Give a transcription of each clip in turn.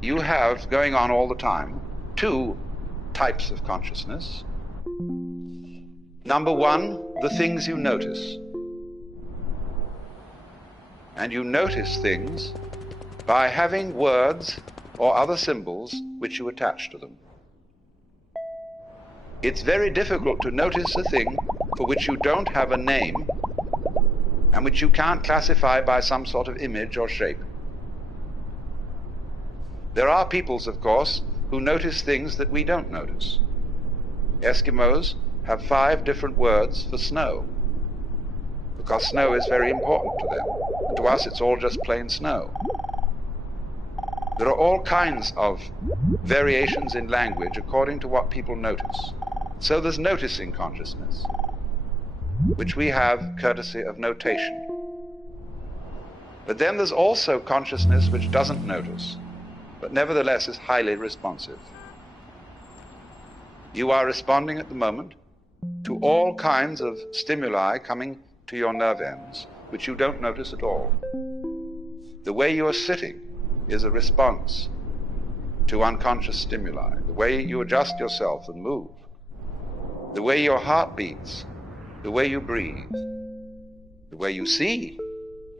You have, going on all the time, two types of consciousness. Number one, the things you notice. And you notice things by having words or other symbols which you attach to them. It's very difficult to notice a thing for which you don't have a name and which you can't classify by some sort of image or shape. There are peoples, of course, who notice things that we don't notice. Eskimos have 5 different words for snow, because snow is very important to them. And to us, it's all just plain snow. There are all kinds of variations in language according to what people notice. So there's noticing consciousness, which we have courtesy of notation. But then there's also consciousness which doesn't notice, but nevertheless is highly responsive. You are responding at the moment to all kinds of stimuli coming to your nerve ends, which you don't notice at all. The way you are sitting is a response to unconscious stimuli. The way you adjust yourself and move, the way your heart beats, the way you breathe, the way you see.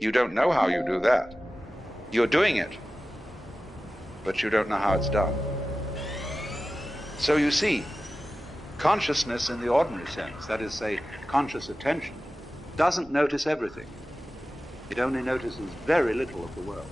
You don't know how you do that. You're doing it, but you don't know how it's done. So you see, consciousness in the ordinary sense, that is, say, conscious attention, doesn't notice everything. It only notices very little of the world.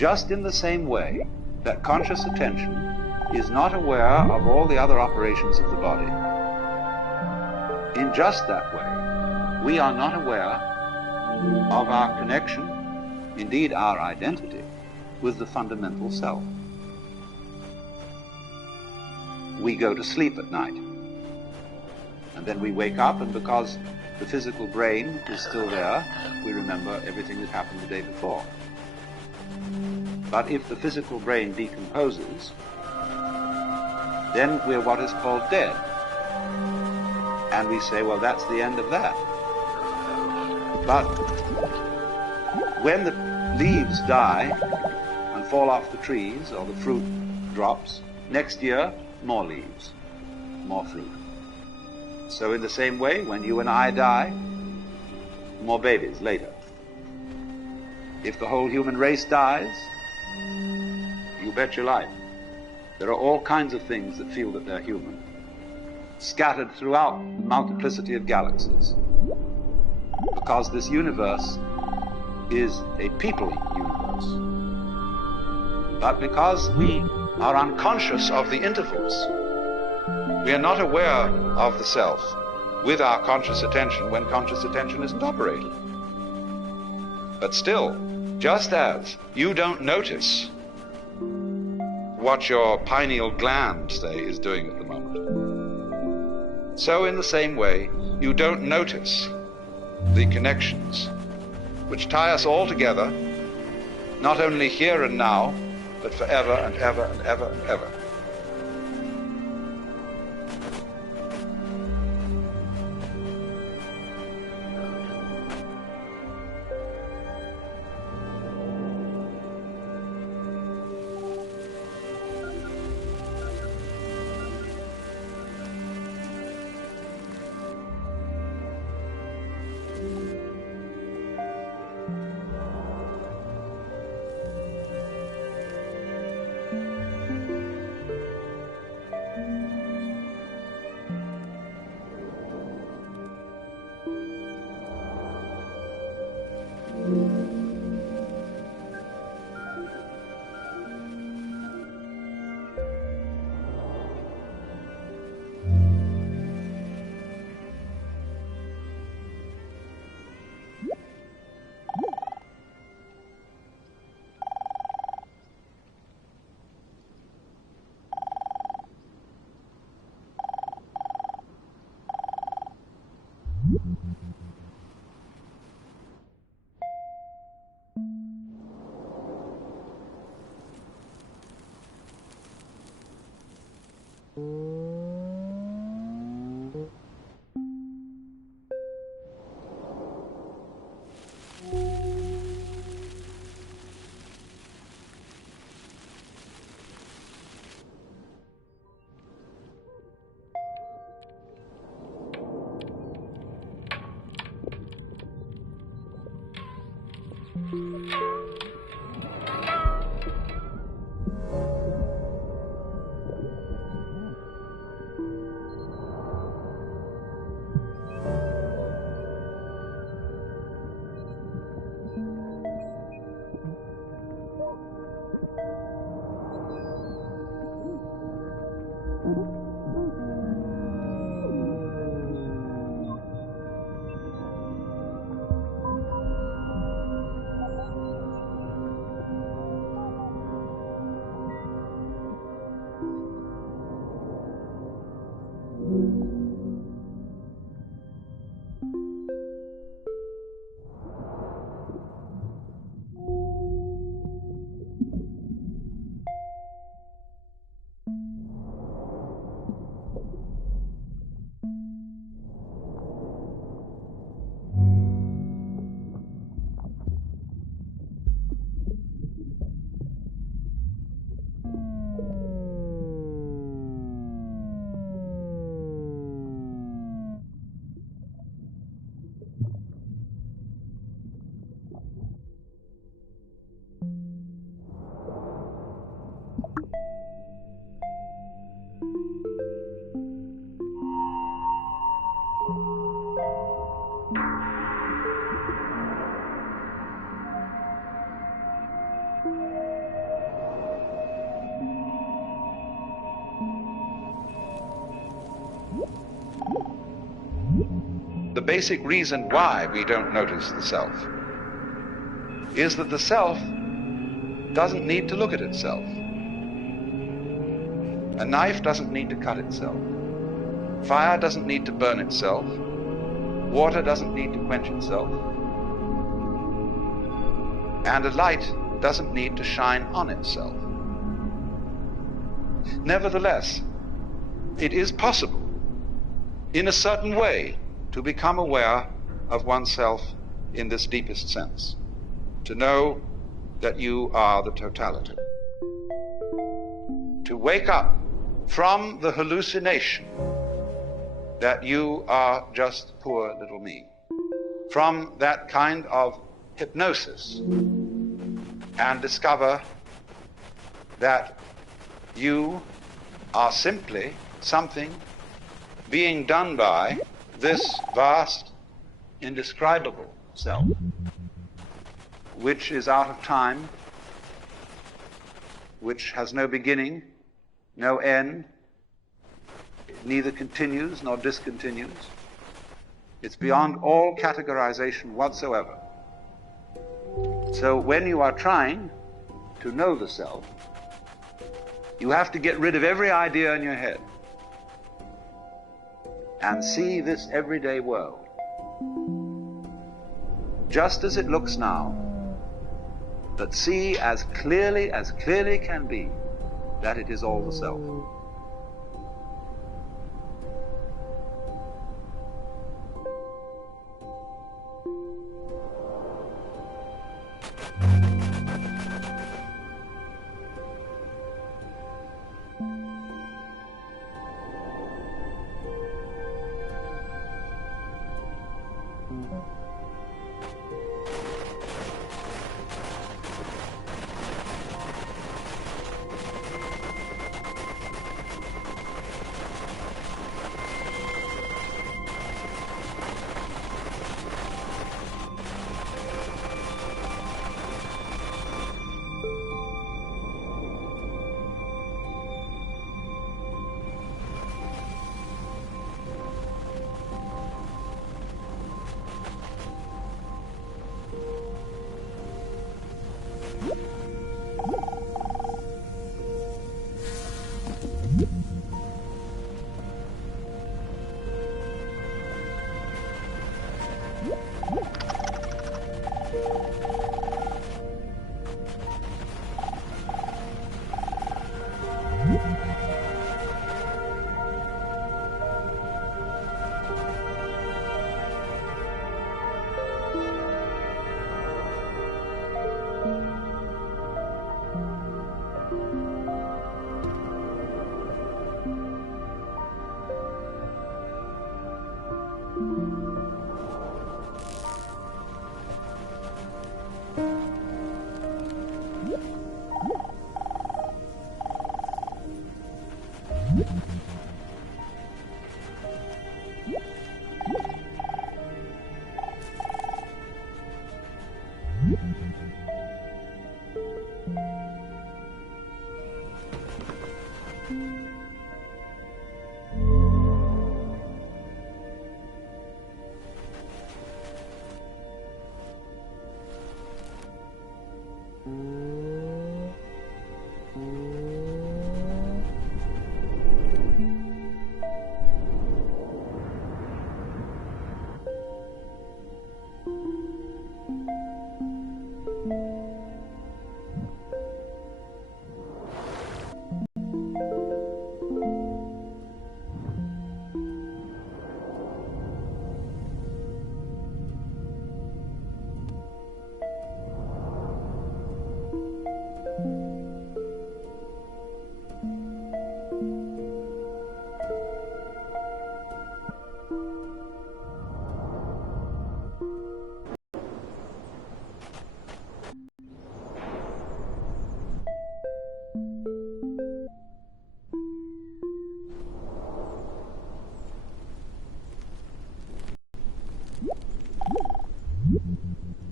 just in the same way that conscious attention is not aware of all the other operations of the body, in just that way, we are not aware of our connection, indeed our identity, with the fundamental self. We go to sleep at night, and then we wake up, and because the physical brain is still there, we remember everything that happened the day before. But if the physical brain decomposes, then we're what is called dead. And we say, well, that's the end of that. But when the leaves die and fall off the trees, or the fruit drops, next year, more leaves, more fruit. So in the same way, when you and I die, more babies later. If the whole human race dies, you bet your life. There are all kinds of things that feel that they're human, scattered throughout the multiplicity of galaxies. Because this universe is a peopling universe. But because we are unconscious of the intervals, we are not aware of the self with our conscious attention when conscious attention isn't operating. But still, just as you don't notice what your pineal gland, say, is doing at the moment, so in the same way, you don't notice the connections which tie us all together, not only here and now, but forever and ever and ever and ever. the basic reason why we don't notice the self is that the self doesn't need to look at itself. A knife doesn't need to cut itself. Fire doesn't need to burn itself. Water doesn't need to quench itself. And a light doesn't need to shine on itself. Nevertheless, it is possible, in a certain way, to become aware of oneself in this deepest sense, to know that you are the totality. To wake up from the hallucination that you are just poor little me, from that kind of hypnosis, and discover that you are simply something being done by this vast, indescribable self, which is out of time, which has no beginning, no end, it neither continues nor discontinues. It's beyond all categorization whatsoever. So when you are trying to know the self, you have to get rid of every idea in your head and see this everyday world just as it looks now, but see as clearly can be that it is all the self.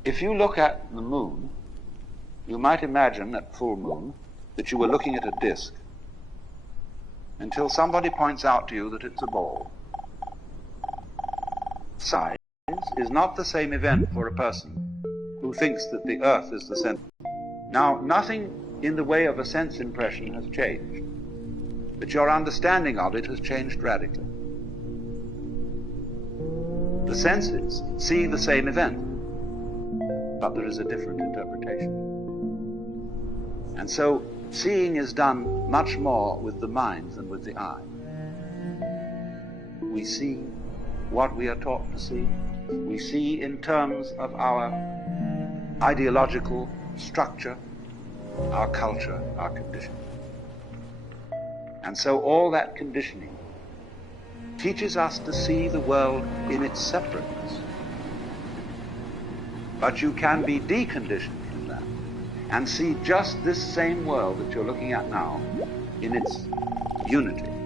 If you look at the moon, you might imagine at full moon that you were looking at a disk until somebody points out to you that it's a ball. Side. is not the same event for a person who thinks that the earth is the center. Now, nothing in the way of a sense impression has changed, but your understanding of it has changed radically. The senses see the same event, but there is a different interpretation. And so, seeing is done much more with the mind than with the eye. We see what we are taught to see. We see in terms of our ideological structure, our culture, our conditioning. And so all that conditioning teaches us to see the world in its separateness. But you can be deconditioned from that and see just this same world that you're looking at now in its unity.